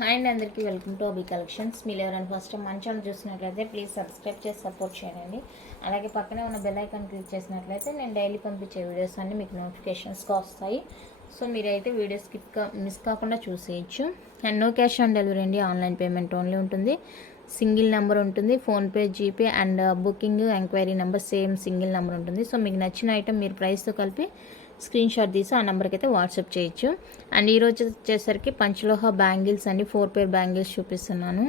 Hi అండి, అందరికీ welcome to అబీ collections. మీరు ఎవరైనా ఫస్ట్ టైం మన ఛానల్ చూసినట్లయితే ప్లీజ్ సబ్స్క్రైబ్ చేసి సపోర్ట్ చేయండి. అలాగే పక్కనే ఉన్న బెల్ ఐకాన్ క్లిక్ చేసినట్లయితే నేను డైలీ పంపించే వీడియోస్ అన్నీ మీకు నోటిఫికేషన్స్గా వస్తాయి. సో మీరైతే వీడియో మిస్ కాకుండా చూసేయచ్చు. And no cash on delivery అండి, ఆన్లైన్ పేమెంట్ ఓన్లీ ఉంటుంది. సింగిల్ నెంబర్ ఉంటుంది, PhonePe, GPay and booking enquiry number same single number ఉంటుంది. సో మీకు నచ్చిన ఐటమ్ మీరు ప్రైస్తో కలిపి స్క్రీన్ షాట్ తీసి ఆ నెంబర్కి అయితే వాట్సాప్ చేయొచ్చు. అండ్ ఈరోజు వచ్చేసరికి పంచలోహ బ్యాంగిల్స్ అండి, 4 పేర్ బ్యాంగిల్స్ చూపిస్తున్నాను.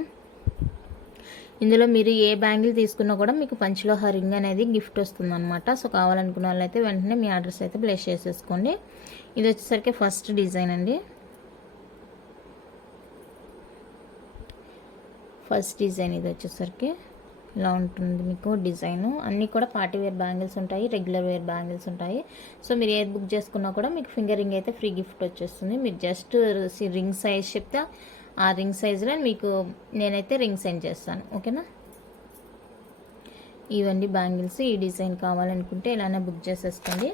ఇందులో మీరు ఏ బ్యాంగిల్ తీసుకున్నా కూడా మీకు పంచలోహ రింగ్ అనేది గిఫ్ట్ వస్తుంది అనమాట. సో కావాలనుకున్న వాళ్ళైతే వెంటనే మీ అడ్రస్ అయితే ప్లేస్ చేసేసుకోండి. ఇది వచ్చేసరికి ఫస్ట్ డిజైన్ అండి. ఫస్ట్ డిజైన్ ఇది వచ్చేసరికి ఇలా ఉంటుంది మీకు డిజైన్. అన్నీ కూడా పార్టీ వేర్ బ్యాంగిల్స్ ఉంటాయి, రెగ్యులర్ వేర్ బ్యాంగిల్స్ ఉంటాయి. సో మీరు ఏది బుక్ చేసుకున్నా కూడా మీకు ఫింగర్ రింగ్ అయితే ఫ్రీ గిఫ్ట్ వచ్చేస్తుంది. మీరు జస్ట్ రింగ్ సైజ్ చెప్తే ఆ రింగ్ సైజులో మీకు నేనైతే రింగ్ సెండ్ చేస్తాను, ఓకేనా. ఇవండి బ్యాంగిల్స్. ఈ డిజైన్ కావాలనుకుంటే ఇలానే బుక్ చేసేసుకోండి.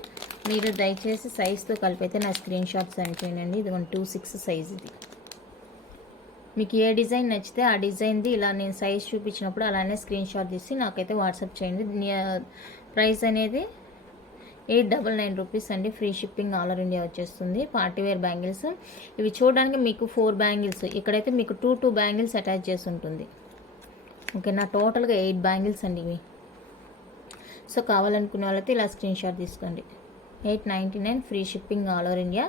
మీరు దయచేసి సైజ్తో కలిపి అయితే నా స్క్రీన్ షాట్ సెండ్ చేయండి. ఇది 126 సైజ్. ఇది మీకు ఏ డిజైన్ నచ్చితే ఆ డిజైన్ది ఇలా నేను సైజ్ చూపించినప్పుడు అలానే స్క్రీన్ షాట్ తీసి నాకైతే వాట్సాప్ చేయండి. ప్రైస్ అనేది 899 రూపీస్ అండి. Free shipping all over India వచ్చేస్తుంది. పార్టీవేర్ బ్యాంగిల్స్ ఇవి చూడడానికి మీకు 4 బ్యాంగిల్స్, ఇక్కడైతే మీకు 2 బ్యాంగిల్స్ అటాచ్ చేసి ఉంటుంది, ఓకేనా. టోటల్గా 8 బ్యాంగిల్స్ అండి ఇవి. సో కావాలనుకునే వాళ్ళైతే ఇలా స్క్రీన్ షాట్ తీసుకోండి. 899 free shipping all over India.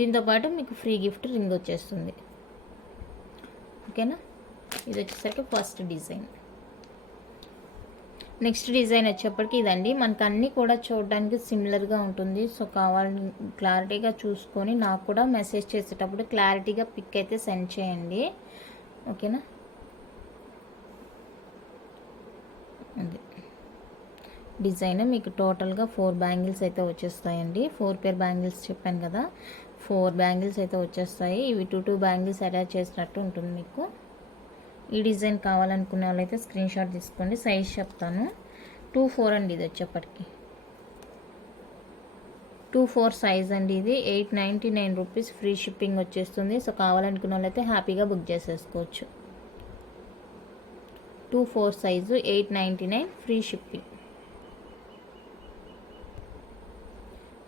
దీంతోపాటు మీకు ఫ్రీ గిఫ్ట్ రింగ్ వచ్చేస్తుంది, ఓకేనా. ఇది వచ్చేసరికి ఫస్ట్ డిజైన్. నెక్స్ట్ డిజైన్ వచ్చేప్పటికి ఇదండి. మనకు అన్నీ కూడా చూడడానికి సిమిలర్గా ఉంటుంది. సో కావాలని క్లారిటీగా చూసుకొని నాకు కూడా మెసేజ్ చేసేటప్పుడు క్లారిటీగా పిక్ అయితే సెండ్ చేయండి, ఓకేనా. అది డిజైన్ మీకు టోటల్గా 4 బ్యాంగిల్స్ అయితే వచ్చేస్తాయండి. 4 పేర్ బ్యాంగిల్స్ చెప్పాను కదా, 4 బ్యాంగిల్స్ అయితే వచ్చేస్తాయి. ఇవి 2 బ్యాంగిల్స్ అటాచ్ చేసినట్టు ఉంటుంది మీకు. ఈ డిజైన్ కావాలనుకునే వాళ్ళైతే స్క్రీన్ షాట్ తీసుకోండి. సైజ్ చెప్తాను. 2-4 అండి ఇది వచ్చేప్పటికి. 2-4 సైజ్ అండి ఇది. 899 రూపీస్ ఫ్రీ షిప్పింగ్ వచ్చేస్తుంది. సో కావాలనుకున్న వాళ్ళైతే హ్యాపీగా బుక్ చేసేసుకోవచ్చు. 2-4 size 899 free shipping.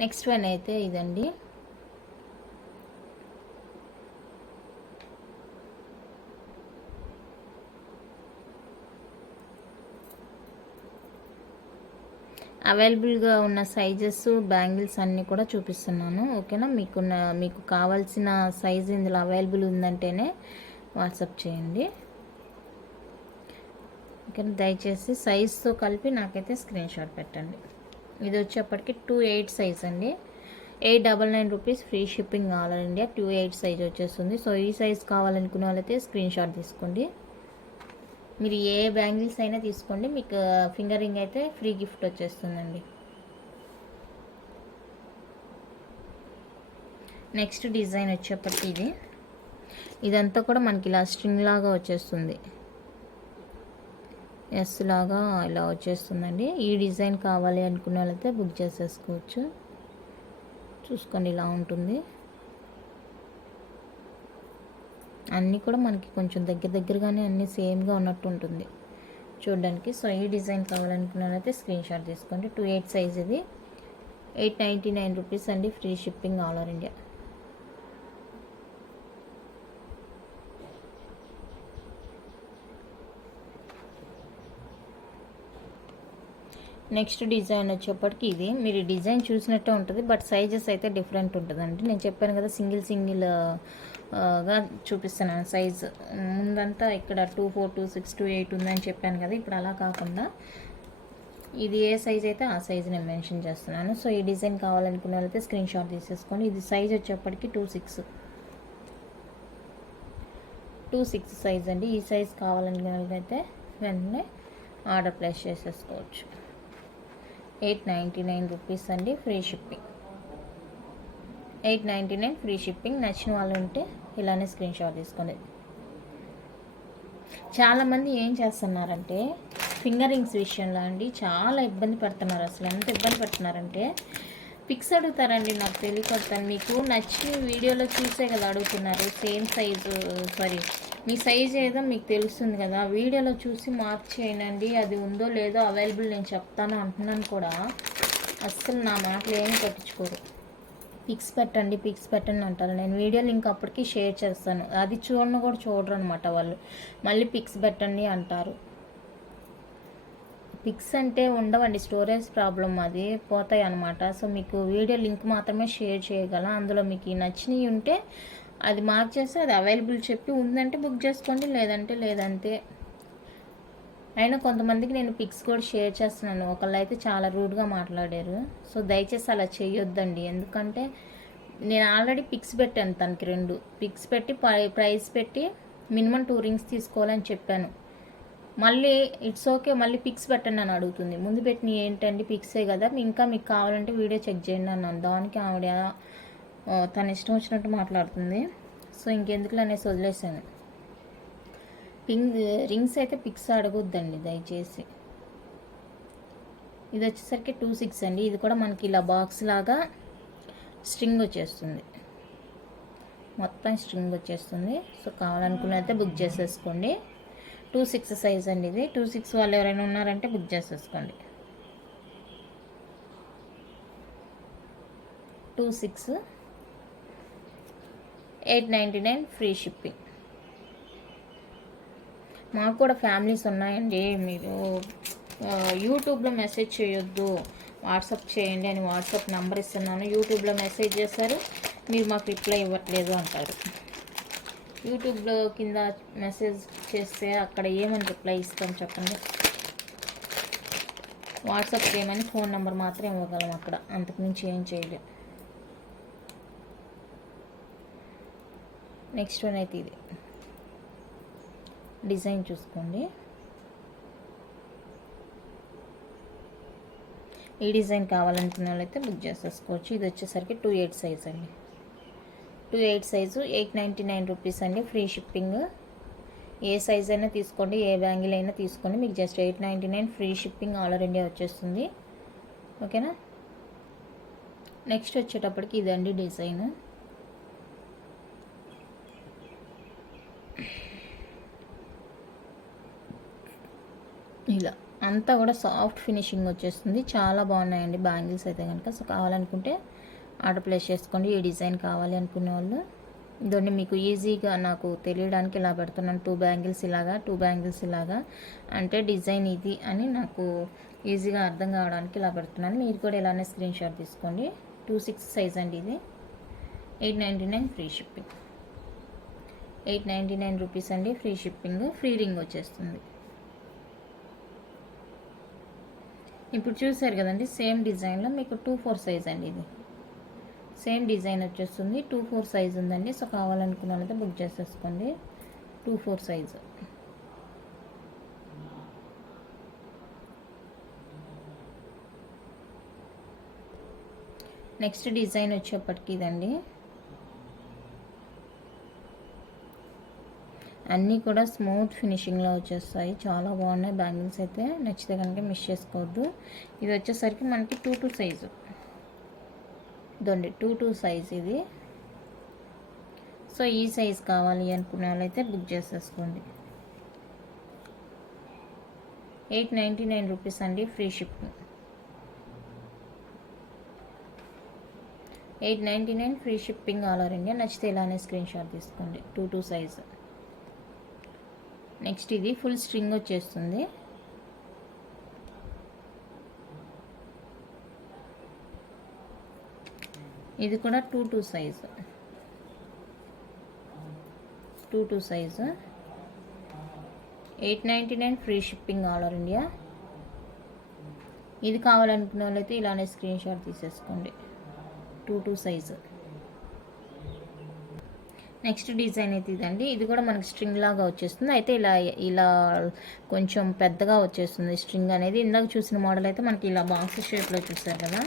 Next one అయితే ఇదండి. అవైలబుల్గా ఉన్న సైజెస్ బ్యాంగిల్స్ అన్నీ కూడా చూపిస్తున్నాను, ఓకేనా. మీకు కావాల్సిన సైజ్ ఇందులో అవైలబుల్ ఉందంటేనే వాట్సాప్ చేయండి, ఓకేనా. దయచేసి సైజ్తో కలిపి నాకైతే స్క్రీన్ షాట్ పెట్టండి. ఇది వచ్చేప్పటికి 2-8 సైజ్ అండి. 899 rupees free shipping all over India. 2-8 size వచ్చేస్తుంది. సో ఈ సైజ్ కావాలనుకునే వాళ్ళైతే స్క్రీన్ షాట్ తీసుకోండి. మీరు ఏ బ్యాంగిల్స్ అయినా తీసుకోండి, మీకు ఫింగర్ రింగ్ అయితే ఫ్రీ గిఫ్ట్ వచ్చేస్తుందండి. నెక్స్ట్ డిజైన్ వచ్చేప్పటికి ఇదంతా కూడా మనకి ఇలా స్ట్రింగ్ లాగా వచ్చేస్తుంది, ఎస్ లాగా ఇలా వచ్చేస్తుందండి. ఈ డిజైన్ కావాలి అనుకున్న వాళ్ళైతే బుక్ చేసేసుకోవచ్చు. చూసుకోండి ఇలా ఉంటుంది. అన్నీ కూడా మనకి కొంచెం దగ్గరగానే అన్నీ సేమ్గా ఉన్నట్టు ఉంటుంది చూడడానికి. సో ఈ డిజైన్ కావాలనుకున్నట్లయితే స్క్రీన్ షాట్ తీసుకోండి. 2-8 సైజ్ ఇది. 899 రూపీస్ అండి. Free shipping all over India. Next design వచ్చేప్పటికి ఇది. మీరు డిజైన్ చూసినట్టే ఉంటుంది, బట్ సైజెస్ అయితే డిఫరెంట్ ఉంటుందండి. నేను చెప్పాను కదా సింగిల్గా చూపిస్తున్నాను సైజ్. ముందంతా ఇక్కడ 2-4, 2-6, 2-8 ఉందని చెప్పాను కదా. ఇప్పుడు అలా కాకుండా ఇది ఏ సైజ్ అయితే ఆ సైజ్ నేను మెన్షన్ చేస్తున్నాను. సో ఈ డిజైన్ కావాలనుకున్న వాళ్ళైతే స్క్రీన్ షాట్ తీసేసుకోండి. ఇది సైజ్ వచ్చేప్పటికి 2-6 సైజ్ అండి. ఈ సైజ్ కావాలనుకున్న వాళ్ళైతే వెంటనే ఆర్డర్ ప్లేస్ చేసేసుకోవచ్చు. 899 రూపీస్ అండి. Free shipping. 899 free shipping. నచ్చిన వాళ్ళు ఉంటే ఇలానే స్క్రీన్ షాట్ తీసుకోండి. చాలామంది ఏం చేస్తున్నారంటే ఫింగర్ రింగ్స్ విషయంలో అండి చాలా ఇబ్బంది పడుతున్నారు. అసలు ఎంత ఇబ్బంది పడుతున్నారంటే పిక్స్ అడుగుతారండి, నాకు తెలియకొడతాను. మీకు నచ్చిన వీడియోలో చూసే కదా అడుగుతున్నారు. సేమ్ సైజు, సారీ మీ సైజ్ ఏదో మీకు తెలుస్తుంది కదా, వీడియోలో చూసి మార్క్ చేయండి. అది ఉందో లేదో అవైలబుల్ నేను చెప్తాను అంటున్నాను కూడా. అస్సలు నా మాటలు ఏమీ పట్టించుకోరు. పిక్స్ పెట్టండి, పిక్స్ పెట్టండి అంటారు. నేను వీడియో లింక్ అప్పటికి షేర్ చేస్తాను, అది చూడను కూడా చూడరు అనమాట వాళ్ళు. మళ్ళీ పిక్స్ పెట్టండి అంటారు. పిక్స్ అంటే ఉండవండి, స్టోరేజ్ ప్రాబ్లం అది, పోతాయి అనమాట. సో మీకు వీడియో లింక్ మాత్రమే షేర్ చేయగలం. అందులో మీకు నచ్చినవి ఉంటే అది మార్క్ చేస్తే అది అవైలబుల్ చెప్పి ఉందంటే బుక్ చేసుకోండి, లేదంటే లేదంతే. అయినా కొంతమందికి నేను పిక్స్ కూడా షేర్ చేస్తున్నాను. ఒకళ్ళు అయితే చాలా రూడ్గా మాట్లాడారు. సో దయచేసి అలా చేయొద్దండి. ఎందుకంటే నేను ఆల్రెడీ పిక్స్ పెట్టాను తనకి 2 పిక్స్ పెట్టి ప్రైస్ పెట్టి మినిమం 2 రింగ్స్ తీసుకోవాలని చెప్పాను. మళ్ళీ ఇట్స్ ఓకే మళ్ళీ పిక్స్ పెట్టండి అని అడుగుతుంది. ముందు పెట్టిన ఏంటండి, పిక్సే కదా, ఇంకా మీకు కావాలంటే వీడియో చెక్ చేయండి అన్నాను. దానికి ఆవిడ తన ఇష్టం వచ్చినట్టు మాట్లాడుతుంది. సో ఇంకెందుకు అనేసి వదిలేసాను. రింగ్స్ అయితే పిక్స్ అడగొద్దండి దయచేసి. ఇది వచ్చేసరికి 26 అండి. ఇది కూడా మనకి ఇలా బాక్స్ లాగా స్ట్రింగ్ వచ్చేస్తుంది, మొత్తం స్ట్రింగ్ వచ్చేస్తుంది. సో కావాలనుకున్నైతే బుక్ చేసేసుకోండి. 26 సైజ్ అండి ఇది. 26 వాళ్ళు ఎవరైనా ఉన్నారంటే బుక్ చేసేసుకోండి. 26 899 ఫ్రీ షిప్పింగ్. మాకు కూడా ఫ్యామిలీస్ ఉన్నాయండి. మీరు యూట్యూబ్లో మెసేజ్ చేయొద్దు, వాట్సాప్ చేయండి అని వాట్సాప్ నెంబర్ ఇస్తున్నాను. యూట్యూబ్లో మెసేజ్ చేశారు, మీరు మాకు రిప్లై ఇవ్వట్లేదు అంటారు. యూట్యూబ్లో కింద మెసేజ్ చేస్తే అక్కడ ఏమని రిప్లై ఇస్తాం చెప్పండి. వాట్సాప్ చేయమని ఫోన్ నెంబర్ మాత్రం ఇవ్వగలం అక్కడ, అంతకుమించి ఏం చేయలేం. నెక్స్ట్ వన్ అయితే ఇది డిజైన్ చూసుకోండి. ఈ డిజైన్ కావాలనుకున్న వాళ్ళైతే బుక్ చేసేసుకోవచ్చు. ఇది వచ్చేసరికి 28 సైజ్ అండి. 28 సైజు 899 రూపీస్ అండి, ఫ్రీ షిప్పింగ్. ఏ సైజ్ అయినా తీసుకోండి, ఏ బ్యాంగిల్ అయినా తీసుకోండి, మీకు just 899 free shipping all over India వచ్చేస్తుంది. ఓకేనా. నెక్స్ట్ వచ్చేటప్పటికి ఇదండి డిజైన్. ఇలా అంతా కూడా సాఫ్ట్ ఫినిషింగ్ వచ్చేస్తుంది, చాలా బాగున్నాయండి బ్యాంగిల్స్ అయితే కనుక. సో కావాలనుకుంటే ఆర్డర్ ప్లేస్ చేసుకోండి. ఈ డిజైన్ కావాలి అనుకునే వాళ్ళు. ఇదొన్ని మీకు ఈజీగా నాకు తెలియడానికి ఇలా పెడుతున్నాను. 2 బ్యాంగిల్స్ ఇలాగా, 2 బ్యాంగిల్స్ ఇలాగా, అంటే డిజైన్ ఇది అని నాకు ఈజీగా అర్థం కావడానికి ఇలా పెడుతున్నాను. మీరు కూడా ఇలానే స్క్రీన్ షాట్ తీసుకోండి. 26 సైజ్ అండి ఇది. 899 ఫ్రీ షిప్పింగ్. 899 రూపీస్ అండి, ఫ్రీ షిప్పింగ్. ఫ్రీ రింగ్ వచ్చేస్తుంది. ఇప్పుడు చూసారు కదండి, సేమ్ డిజైన్లో మీకు 24 సైజ్ అండి. ఇది సేమ్ డిజైన్ వచ్చేస్తుంది, 24 సైజ్ ఉందండి. సో కావాలనుకున్న వాళ్ళైతే బుక్ చేసేసుకోండి. 24 సైజు. నెక్స్ట్ డిజైన్ వచ్చేప్పటికి ఇదండి. అన్నీ కూడా స్మూత్ ఫినిషింగ్లో వచ్చేస్తాయి, చాలా బాగున్నాయి బ్యాంగిల్స్ అయితే. నచ్చితే కనుక మిస్ చేసుకోవద్దు. ఇది వచ్చేసరికి మనకి 22 సైజు ఇదండి, 22 సైజ్ ఇది. సో ఈ సైజ్ కావాలి అనుకునే వాళ్ళైతే బుక్ చేసేసుకోండి. 899 రూపీస్ అండి, free shipping. 899 free shipping all over India. నచ్చితే ఇలానే స్క్రీన్ షాట్ తీసుకోండి. 22 సైజ్. నెక్స్ట్ ఇది ఫుల్ స్ట్రింగ్ వచ్చేస్తుంది. ఇది కూడా 22 size. 22 size. 899 free shipping all over India. ఇది కావాలనుకున్న వాళ్ళైతే ఇలానే స్క్రీన్ షాట్ తీసేసుకోండి. 22 సైజు. నెక్స్ట్ డిజైన్ అయితే ఇదండి. ఇది కూడా మనకి స్ట్రింగ్ లాగా వచ్చేస్తుంది. అయితే ఇలా ఇలా కొంచెం పెద్దగా వచ్చేస్తుంది స్ట్రింగ్ అనేది. ఇందాక చూసిన మోడల్ అయితే మనకి ఇలా బాక్స్ షేప్లో చూసారు కదా,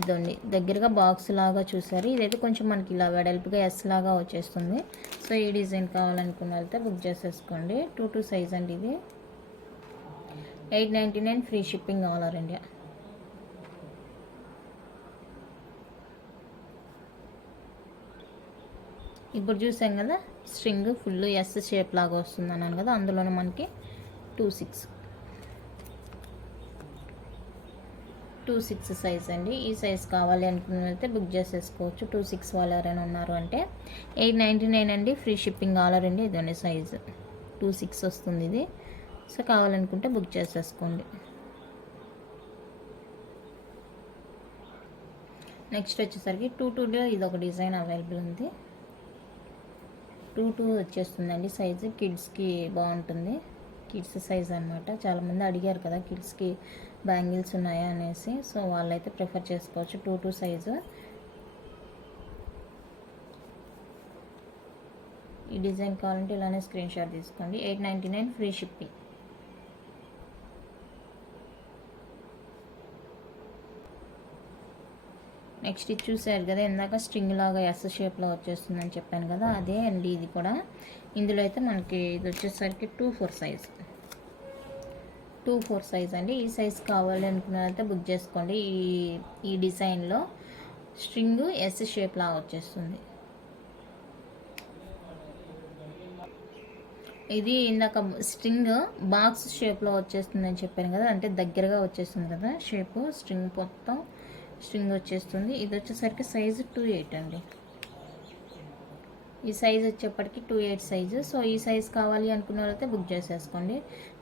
ఇదండి దగ్గరగా బాక్స్ లాగా చూసారు. ఇదైతే కొంచెం మనకి ఇలా వెడల్పుగా ఎస్ లాగా వచ్చేస్తుంది. సో ఈ డిజైన్ కావాలనుకున్న అయితే బుక్ చేసేసుకోండి. 22 సైజ్ అండి ఇది. 899 free shipping all over India. ఇప్పుడు చూసాం కదా స్ట్రింగ్ ఫుల్ ఎస్ షేప్ లాగా వస్తుంది అన్నాను కదా, అందులోనే మనకి 2 6 సైజ్ అండి. ఈ సైజ్ కావాలి అనుకున్నట్లయితే బుక్ చేసేసుకోవచ్చు. 2 6 వాళ్ళు ఎవరైనా ఉన్నారు అంటే 899 అండి, free shipping all over India. ఇదండి సైజు 2 6 వస్తుంది ఇది. సో కావాలనుకుంటే బుక్ చేసేసుకోండి. నెక్స్ట్ వచ్చేసరికి 2 ఇది ఒక డిజైన్ అవైలబుల్ ఉంది. 2 వచ్చేస్తుందండి సైజు. కిడ్స్కి బాగుంటుంది, కిడ్స్ సైజ్ అనమాట. చాలామంది అడిగారు కదా కిడ్స్కి బ్యాంగిల్స్ ఉన్నాయా అనేసి, సో వాళ్ళైతే ప్రిఫర్ చేసుకోవచ్చు. 2 సైజు. ఈ డిజైన్ కావాలంటే ఇలానే స్క్రీన్ షాట్ తీసుకోండి. 899 ఫ్రీ షిప్పింగ్. నెక్స్ట్ ఇది చూసారు కదా ఇందాక స్ట్రింగ్ లాగా ఎస్ షేప్లో వచ్చేస్తుందని చెప్పాను కదా, అదే అండి ఇది కూడా. ఇందులో అయితే మనకి ఇది వచ్చేసరికి 2 4 సైజ్. 2 4 సైజ్ అండి. ఈ సైజ్ కావాలి అనుకున్నైతే బుక్ చేసుకోండి. ఈ డిజైన్లో స్ట్రింగ్ ఎస్ షేప్ లాగా వచ్చేస్తుంది. ఇది ఇందాక స్ట్రింగ్ బాక్స్ షేప్లో వచ్చేస్తుందని చెప్పాను కదా, అంటే దగ్గరగా వచ్చేస్తుంది కదా షేప్. స్ట్రింగ్ మొత్తం స్ట్రింగ్ వచ్చేస్తుంది. ఇది వచ్చేసరికి సైజు 2 8 అండి. ఈ సైజ్ వచ్చేప్పటికి 2 8 సైజు. సో ఈ సైజ్ కావాలి అనుకున్న వాళ్ళైతే బుక్ చేసేసుకోండి.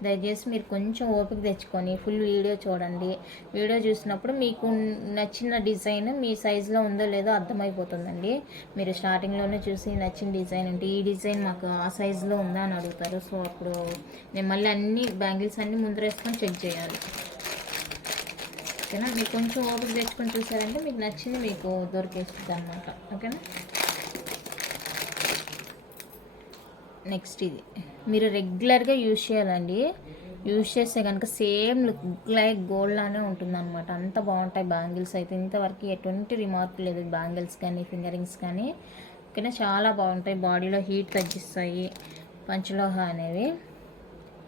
దయచేసి మీరు కొంచెం ఓపిక తెచ్చుకొని ఫుల్ వీడియో చూడండి. వీడియో చూసినప్పుడు మీకు నచ్చిన డిజైన్ మీ సైజులో ఉందో లేదో అర్థమైపోతుందండి. మీరు స్టార్టింగ్లోనే చూసి నచ్చిన డిజైన్ అంటే ఈ డిజైన్ మాకు ఆ సైజులో ఉందా అని అడుగుతారు. సో అప్పుడు నేను మళ్ళీ అన్ని బ్యాంగిల్స్ అన్నీ ముందరేసుకొని చెక్ చేయాలి. ఓకేనా, మీరు కొంచెం ఓపిక తెచ్చుకొని చూసారంటే మీకు నచ్చింది మీకు దొరికేస్తుంది అనమాట. ఓకేనా. నెక్స్ట్ ఇది మీరు రెగ్యులర్గా యూజ్ చేయాలండి. యూజ్ చేస్తే కనుక సేమ్ లుక్ లైక్ గోల్డ్ లానే ఉంటుందన్నమాట. అంత బాగుంటాయి బ్యాంగిల్స్ అయితే. ఇంతవరకు ఎటువంటి రిమార్క్ లేదు బ్యాంగిల్స్ కానీ ఫింగరింగ్స్ కానీ. ఓకేనా, చాలా బాగుంటాయి. బాడీలో హీట్ తగ్గిస్తాయి పంచలోహ అనేవి.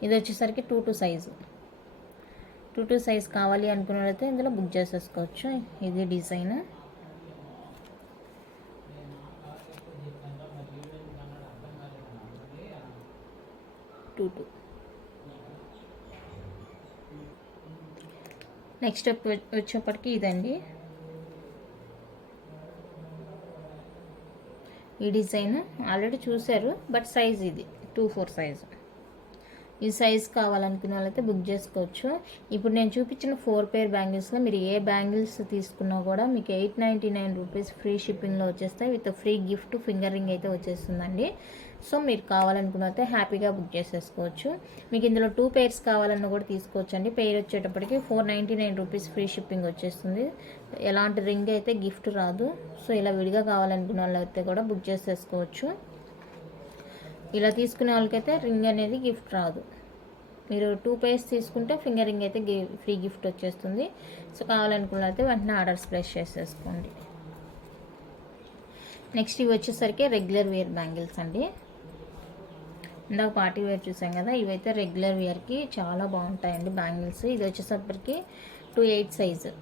ఇది వచ్చేసరికి 2 సైజు. 2 సైజ్ కావాలి అనుకున్నట్లయితే ఇందులో బుక్ చేసేసుకోవచ్చు. ఇది డిజైన్. నెక్స్ట్ వచ్చేప్పటికి ఇదండి ఈ డిజైన్. ఆల్రెడీ చూసారు బట్ సైజ్ ఇది 2 4 సైజు. ఈ సైజ్ కావాలనుకున్న వాళ్ళైతే బుక్ చేసుకోవచ్చు. ఇప్పుడు నేను చూపించిన 4 పేర్ బ్యాంగిల్స్లో మీరు ఏ బ్యాంగిల్స్ తీసుకున్నా కూడా మీకు 899 రూపీస్ ఫ్రీ షిప్పింగ్లో వచ్చేస్తాయి. With free gift finger ring అయితే వచ్చేస్తుందండి. సో మీరు కావాలనుకున్న అయితే హ్యాపీగా బుక్ చేసేసుకోవచ్చు. మీకు ఇందులో 2 పేర్స్ కావాలన్నా కూడా తీసుకోవచ్చు అండి. పేర్ వచ్చేటప్పటికి 499 రూపీస్ ఫ్రీ షిప్పింగ్ వచ్చేస్తుంది. ఎలాంటి రింగ్ అయితే గిఫ్ట్ రాదు. సో ఇలా విడిగా కావాలనుకున్న వాళ్ళైతే కూడా బుక్ చేసేసుకోవచ్చు. ఇలా తీసుకునే వాళ్ళకైతే రింగ్ అనేది గిఫ్ట్ రాదు. మీరు 2 పేర్స్ తీసుకుంటే ఫింగర్ రింగ్ అయితే ఫ్రీ గిఫ్ట్ వచ్చేస్తుంది. సో కావాలనుకున్న అయితే వెంటనే ఆర్డర్స్ ప్లేస్ చేసేసుకోండి. నెక్స్ట్ ఇవి వచ్చేసరికి రెగ్యులర్ వేర్ బ్యాంగిల్స్ అండి. ఇందాక పార్టీ వేర్ చూసాం కదా, ఇవైతే రెగ్యులర్ వేర్కి చాలా బాగుంటాయండి బ్యాంగిల్స్. ఇది వచ్చేసరికి 2 8 సైజు.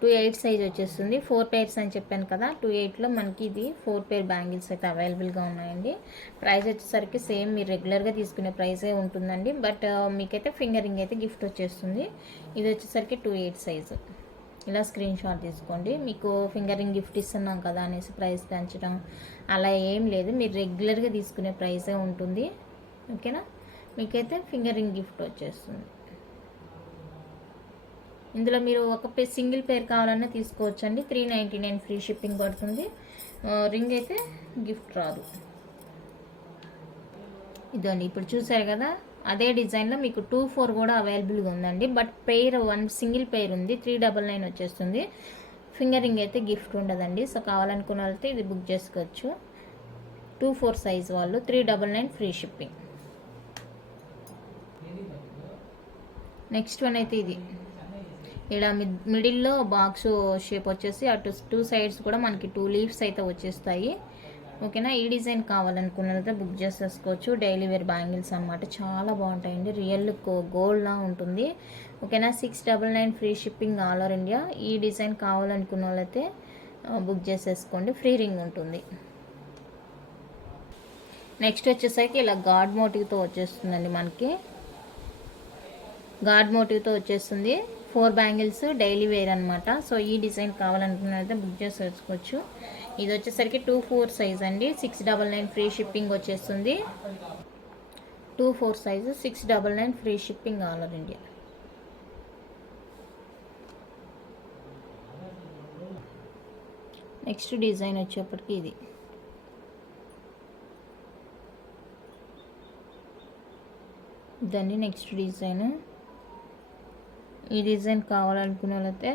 2 8 సైజ్ వచ్చేస్తుంది. 4 పేర్స్ అని చెప్పాను కదా, 2 8లో మనకి ఇది 4 పేర్ బ్యాంగిల్స్ అయితే అవైలబుల్గా ఉన్నాయండి. ప్రైస్ వచ్చేసరికి సేమ్ మీరు రెగ్యులర్గా తీసుకునే ప్రైసే ఉంటుందండి. బట్ మీకైతే ఫింగరింగ్ అయితే గిఫ్ట్ వచ్చేస్తుంది. ఇది వచ్చేసరికి 2 8 సైజు. ఇలా స్క్రీన్ షాట్ తీసుకోండి. మీకు ఫింగరింగ్ గిఫ్ట్ ఇస్తున్నాం కదా అనేసి ప్రైస్ పెంచడం అలా ఏం లేదు. మీరు రెగ్యులర్గా తీసుకునే ప్రైసే ఉంటుంది. ఓకేనా, మీకైతే ఫింగరింగ్ గిఫ్ట్ వచ్చేస్తుంది. ఇందులో మీరు ఒక సింగిల్ పేర్ కావాలన్నా తీసుకోవచ్చండి. 399 ఫ్రీ షిప్పింగ్ పడుతుంది. రింగ్ అయితే గిఫ్ట్ రాదు. ఇదండి ఇప్పుడు చూసారు కదా, అదే డిజైన్లో మీకు 2 4 కూడా అవైలబుల్గా ఉందండి. బట్ పేర్ 1 సింగిల్ పేర్ ఉంది. 399 వచ్చేస్తుంది. ఫింగరింగ్ అయితే గిఫ్ట్ ఉండదండి. సో కావాలనుకున్న వాళ్ళైతే ఇది బుక్ చేసుకోవచ్చు. 2 4 సైజ్ వాళ్ళు 399 ఫ్రీ షిప్పింగ్. నెక్స్ట్ వన్ అయితే ఇది ఇలా మిడిల్లో బాక్స్ షేప్ వచ్చేసి అటు 2 సైడ్స్ కూడా మనకి 2 లీవ్స్ అయితే వచ్చేస్తాయి. ఓకేనా, ఈ డిజైన్ కావాలనుకున్నదైతే బుక్ చేసేసుకోవచ్చు. డైలీ వేర్ బ్యాంగిల్స్ అనమాట, చాలా బాగుంటాయండి. రియల్ గోల్డ్లా ఉంటుంది. ఓకేనా, 699 free shipping all over India. ఈ డిజైన్ కావాలనుకున్న వాళ్ళైతే బుక్ చేసేసుకోండి. ఫ్రీ రింగ్ ఉంటుంది. నెక్స్ట్ వచ్చేసరికి ఇలా గాడ్ మోటివ్తో వచ్చేస్తుందండి. మనకి గాడ్ మోటివ్తో వచ్చేస్తుంది. 4 బ్యాంగిల్స్ డైలీ వేర్ అనమాట. సో ఈ డిజైన్ కావాలనుకున్నైతే బుక్ చేసేసుకోవచ్చు. ఇది వచ్చేసరికి 2/4 సైజ్ అండి. 699 ఫ్రీ షిప్పింగ్ వచ్చేస్తుంది. 2/4 size 699 free shipping all over India. Next design వచ్చేప్పటికి ఇది ఇదండి. Next design. ఈ డిజైన్ కావాలనుకునే వాళ్ళైతే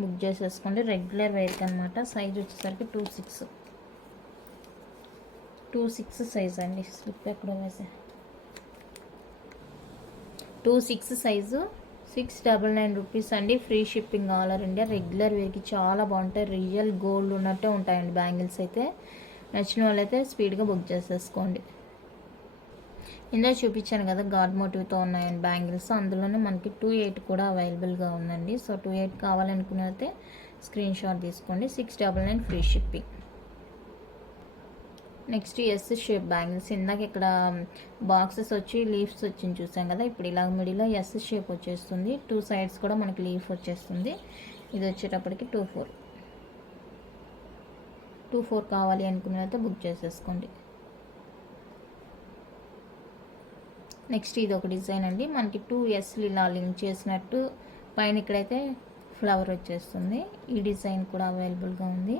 బుక్ చేసేసుకోండి. రెగ్యులర్ వేర్కి అనమాట. సైజ్ వచ్చేసరికి 2/6 సైజ్ అండి. స్లిప్ ఎక్కడ వేసా 2/6 సైజు 699 రూపీస్ అండి. Free shipping all over India. Regular వేర్కి చాలా బాగుంటాయి. రియల్ గోల్డ్ ఉన్నట్టే ఉంటాయండి బ్యాంగిల్స్ అయితే. నచ్చిన వాళ్ళైతే స్పీడ్గా బుక్ చేసేసుకోండి. ఇందులో చూపించాను కదా గాడ్ మోటివ్తో ఉన్నాయండి బ్యాంగిల్స్. అందులోనే మనకి 2/8 కూడా అవైలబుల్గా ఉందండి. సో 2/8 కావాలనుకున్నైతే స్క్రీన్ షాట్ తీసుకోండి. 699 free shipping. Next S shape bangles. ఇందాక ఇక్కడ బాక్సెస్ వచ్చి లీవ్స్ వచ్చింది చూసాం కదా. ఇప్పుడు ఇలా మిడిల్లో ఎస్ షేప్ వచ్చేస్తుంది. 2 సైడ్స్ కూడా మనకి లీఫ్ వచ్చేస్తుంది. ఇది వచ్చేటప్పటికి 2/4 కావాలి అనుకున్నైతే బుక్ చేసేసుకోండి. నెక్స్ట్ ఇది ఒక డిజైన్ అండి. మనకి 2S ఇలా లింక్ చేసినట్టు పైన ఇక్కడైతే ఫ్లవర్ వచ్చేస్తుంది. ఈ డిజైన్ కూడా అవైలబుల్గా ఉంది.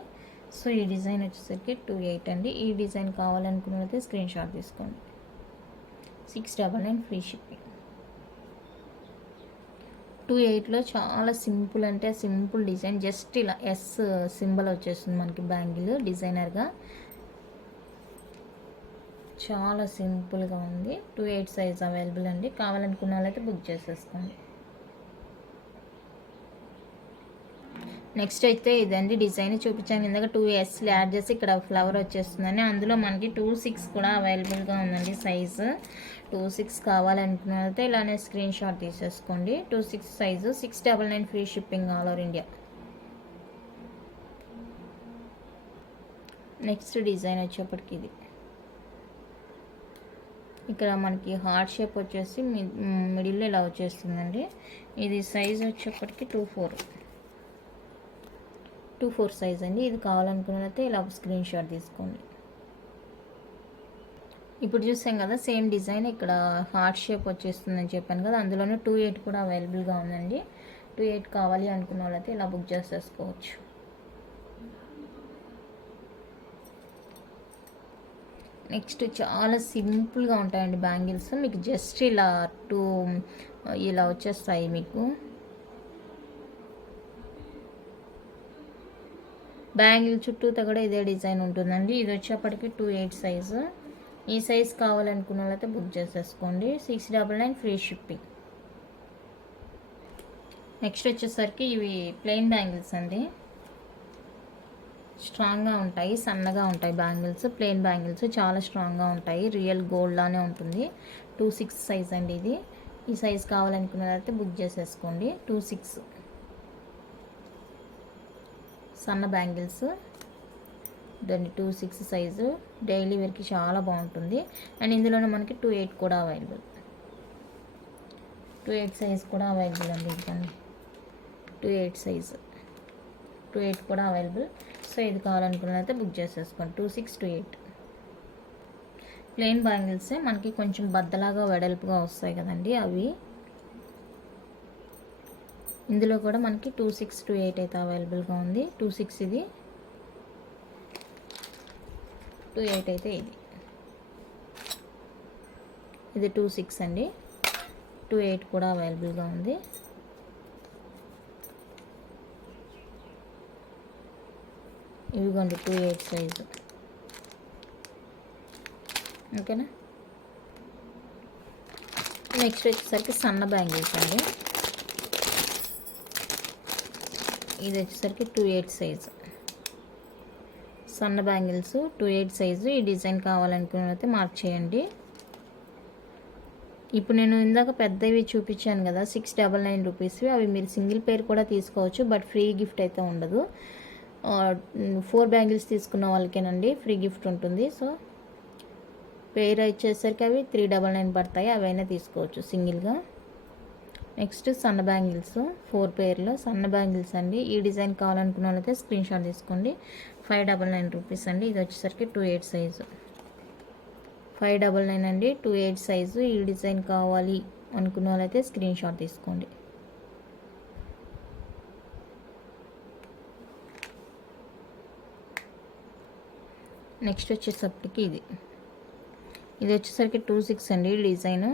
సో ఈ డిజైన్ వచ్చేసరికి 2/8 అండి. ఈ డిజైన్ కావాలనుకున్నట్లయితే స్క్రీన్ షాట్ తీసుకోండి. 699 ఫ్రీ షిప్పింగ్. 2/8లో చాలా సింపుల్ అంటే సింపుల్ డిజైన్. జస్ట్ ఇలా ఎస్ సింబల్ వచ్చేస్తుంది మనకి బ్యాంగిల్ డిజైనర్గా. చాలా సింపుల్గా ఉంది. 2/8 సైజ్ అవైలబుల్ అండి. కావాలనుకున్న వాళ్ళైతే బుక్ చేసేసుకోండి. నెక్స్ట్ అయితే ఇదండి డిజైన్ చూపించాను ఇందాక. 2S యాడ్ చేసి ఇక్కడ ఫ్లవర్ వచ్చేస్తుందని. అందులో మనకి 2/6 కూడా అవైలబుల్గా ఉందండి సైజు. 2/6 కావాలనుకున్న వాళ్ళైతే ఇలానే స్క్రీన్ షాట్ తీసేసుకోండి. 2/6 size 699 free shipping all over India. Next design వచ్చేప్పటికి ఇది ఇక్కడ మనకి హార్ట్ షేప్ వచ్చేసి మిడిల్లో ఇలా వచ్చేస్తుందండి. ఇది సైజ్ వచ్చేప్పటికి 2/4 సైజ్ అండి. ఇది కావాలనుకున్నట్లయితే ఇలా స్క్రీన్ షాట్ తీసుకోండి. ఇప్పుడు చూసాం కదా సేమ్ డిజైన్ ఇక్కడ హార్ట్ షేప్ వచ్చేస్తుందని చెప్పాను కదా. అందులోనే 2/8 కూడా అవైలబుల్గా ఉందండి. 2/8 కావాలి అనుకున్న వాళ్ళైతే ఇలా బుక్ చేసేసుకోవచ్చు. నెక్స్ట్ చాలా సింపుల్గా ఉంటాయండి బ్యాంగిల్స్. మీకు జస్ట్ ఇలా వచ్చేస్తాయి. మీకు బ్యాంగిల్ చుట్టూతో కూడా ఇదే డిజైన్ ఉంటుందండి. ఇది వచ్చేప్పటికి 2/8 సైజు. ఈ సైజ్ కావాలనుకున్న వాళ్ళైతే బుక్ చేసేసుకోండి. 699 ఫ్రీ షిప్పింగ్. నెక్స్ట్ వచ్చేసరికి ఇవి ప్లెయిన్ బ్యాంగిల్స్ అండి. స్ట్రాంగ్గా ఉంటాయి, సన్నగా ఉంటాయి బ్యాంగిల్స్. ప్లెయిన్ బ్యాంగిల్స్ చాలా స్ట్రాంగ్గా ఉంటాయి. రియల్ గోల్డ్ లానే ఉంటుంది. 2/6 సైజ్ అండి ఇది. ఈ సైజ్ కావాలనుకున్నట్లయితే బుక్ చేసేసుకోండి. 2/6 సన్న బ్యాంగిల్స్ దాన్ని 2/6 సైజు డైలీ వేర్కి చాలా బాగుంటుంది. అండ్ ఇందులోనే మనకి 2/8 కూడా అవైలబుల్. 2/8 సైజ్ కూడా అవైలబుల్ అండి. ఇదండి 2/8 సైజు. 2/8 కూడా అవైలబుల్. సో ఇది కావాలనుకున్నట్లయితే బుక్ చేసేసుకోండి. 2/6 2/8 ప్లెయిన్ బ్యాంగిల్సే మనకి కొంచెం బద్దలాగా వెడల్పుగా వస్తాయి కదండి అవి. ఇందులో కూడా మనకి 2/6 2/8 అయితే అవైలబుల్గా ఉంది. 2/6 ఇది, 2/8 అయితే ఇది 2/6 అండి. 2/8 కూడా అవైలబుల్గా ఉంది. ఇవిగోండి 2/8 సైజు. ఓకేనా. నెక్స్ట్ వచ్చేసరికి సన్న బ్యాంగిల్స్ అండి. ఇది వచ్చేసరికి 2/8 సైజు సన్న బ్యాంగిల్స్. 2/8 సైజు. ఈ డిజైన్ కావాలనుకున్నైతే మార్క్ చేయండి. ఇప్పుడు నేను ఇందాక పెద్దవి చూపించాను కదా 699 రూపీస్వి. అవి మీరు సింగిల్ పేర్ కూడా తీసుకోవచ్చు. బట్ ఫ్రీ గిఫ్ట్ అయితే ఉండదు. 4 బ్యాంగిల్స్ తీసుకున్న వాళ్ళకేనండి ఫ్రీ గిఫ్ట్ ఉంటుంది. సో పేర్ వచ్చేసరికి అవి 399 పడతాయి, అవైనా తీసుకోవచ్చు సింగిల్గా. నెక్స్ట్ సన్న బ్యాంగిల్స్ 4 పేర్లు సన్న బ్యాంగిల్స్ అండి. ఈ డిజైన్ కావాలనుకున్న వాళ్ళైతే స్క్రీన్ షాట్ తీసుకోండి. 599 రూపీస్ అండి. ఇది వచ్చేసరికి 28 సైజు. 599 అండి, 28 సైజు. ఈ డిజైన్ కావాలి అనుకున్న వాళ్ళైతే స్క్రీన్ షాట్ తీసుకోండి. నెక్స్ట్ వచ్చేసరికి ఇది వచ్చేసరికి 26 అండి డిజైన్.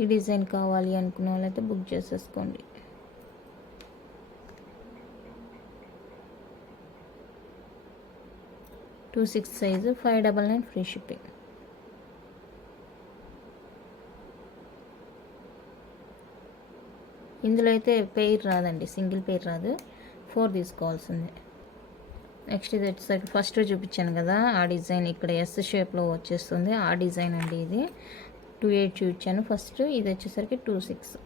ఈ డిజైన్ కావాలి అనుకున్న వాళ్ళైతే బుక్ చేసేసుకోండి. Two 6 size, 599 free shipping. ఇందులో అయితే పెయిర్ రాదండి, సింగిల్ పెయిర్ రాదు, 4 తీసుకోవాల్సిందే. నెక్స్ట్ ఇది వచ్చేసరికి ఫస్ట్ చూపించాను కదా ఆ డిజైన్, ఇక్కడ ఎస్ షేప్లో వచ్చేస్తుంది ఆ డిజైన్ అండి. ఇది 28 చూపించాను ఫస్ట్. ఇది వచ్చేసరికి 26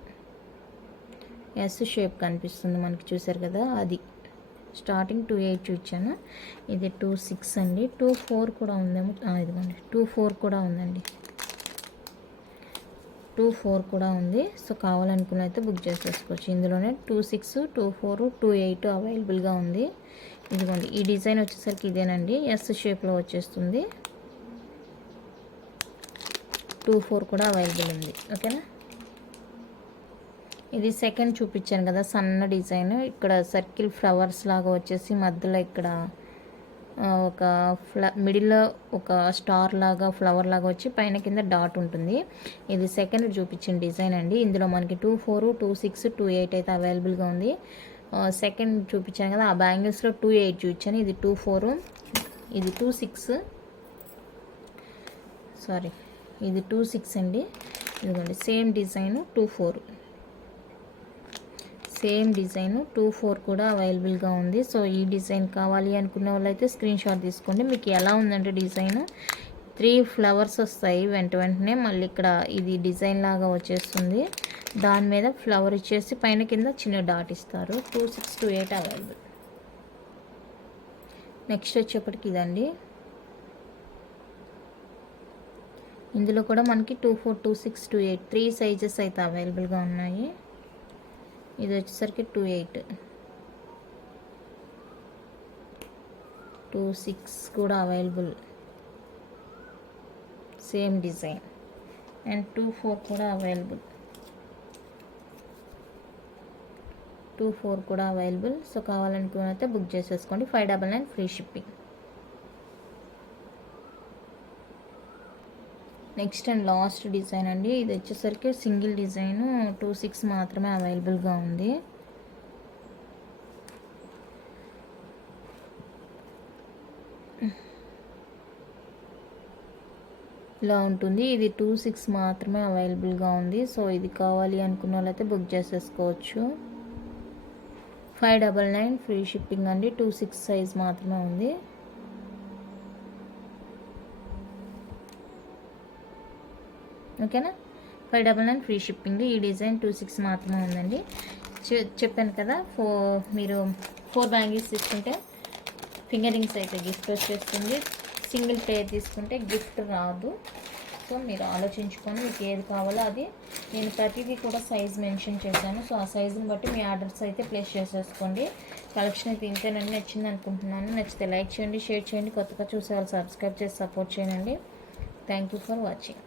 ఎస్ షేప్ కనిపిస్తుంది మనకి, చూసారు కదా అది. స్టార్టింగ్ 28 చూపించాను, ఇది 26 అండి. 24 కూడా ఉందేమో, ఇదిగోండి 24 కూడా ఉందండి, 24 కూడా ఉంది. సో కావాలనుకున్న అయితే బుక్ చేసేసుకోవచ్చు. ఇందులోనే 26, 24, 28 అవైలబుల్గా ఉంది. ఇదిగోండి ఈ డిజైన్ వచ్చేసరికి ఇదేనండి, ఎస్ షేప్లో వచ్చేస్తుంది. 24 కూడా అవైలబుల్ ఉంది. ఓకేనా. ఇది సెకండ్ చూపించాను కదా సన్న డిజైన్, ఇక్కడ సర్కిల్ ఫ్లవర్స్ లాగా వచ్చేసి మధ్యలో ఇక్కడ ఒక మిడిల్లో ఒక స్టార్ లాగా ఫ్లవర్ లాగా వచ్చి పైన కింద డాట్ ఉంటుంది. ఇది సెకండ్ చూపించిన డిజైన్ అండి. ఇందులో మనకి 24, 26, 28 అయితే అవైలబుల్గా ఉంది. సెకండ్ చూపించాను కదా ఆ బ్యాంగిల్స్లో 28 చూపించాను, ఇది 24, ఇది 26, సారీ ఇది 26 అండి. ఇదిగోండి సేమ్ డిజైన్ 24, సేమ్ డిజైన్ 24 కూడా అవైలబుల్గా ఉంది. సో ఈ డిజైన్ కావాలి అనుకున్న వాళ్ళైతే స్క్రీన్ షాట్ తీసుకోండి. మీకు ఎలా ఉందంటే డిజైన్ 3 ఫ్లవర్స్ వస్తాయి వెంటనే, మళ్ళీ ఇక్కడ ఇది డిజైన్ లాగా వచ్చేస్తుంది, దాని మీద ఫ్లవర్ ఇచ్చేసి పైన కింద చిన్న డాట్ ఇస్తారు. 26, 28 అవైలబుల్. నెక్స్ట్ వచ్చేప్పటికి ఇదండి. ఇందులో కూడా మనకి 24, 26, 28 3 సైజెస్ అయితే అవైలబుల్గా ఉన్నాయి. ఇది వచ్చేసరికి 28, 26 కూడా అవైలబుల్, సేమ్ డిజైన్. అండ్ 24 కూడా అవైలబుల్, 24 కూడా అవైలబుల్. సో కావాలనుకున్నైతే బుక్ చేసేసుకోండి. 599 free shipping. Next and last design అండి. ఇది వచ్చేసరికి సింగిల్ డిజైన్ 26 మాత్రమే అవైలబుల్గా ఉంది. ఇలా ఉంటుంది. ఇది 26 మాత్రమే అవైలబుల్గా ఉంది. సో ఇది కావాలి అనుకున్న వాళ్ళైతే బుక్ చేసేసుకోవచ్చు. 599 ఫ్రీ షిప్పింగ్ అండి. 26 సైజ్ మాత్రమే ఉంది. ఓకేనా. 599 ఫ్రీ షిప్పింగ్. ఈ డిజైన్ 26 మాత్రమే ఉందండి. చెప్పాను కదా మీరు 4 బ్యాంగిల్స్ తీసుకుంటే ఫింగర్ రింగ్స్ అయితే గిఫ్ట్ వచ్చేస్తుంది. సింగిల్ పేర్ తీసుకుంటే గిఫ్ట్ రాదు. సో మీరు ఆలోచించుకొని మీకు ఏది కావాలో అది, నేను ప్రతిదీ కూడా సైజ్ మెన్షన్ చేశాను. సో ఆ సైజుని బట్టి మీ ఆర్డర్స్ అయితే ప్లేస్ చేసేసుకోండి. కలెక్షన్ అయితే ఇంతేనండి. నచ్చింది అనుకుంటున్నాను. నచ్చితే లైక్ చేయండి, షేర్ చేయండి. కొత్తగా చూసే వాళ్ళు సబ్స్క్రైబ్ చేసి సపోర్ట్ చేయండి. Thank you for watching.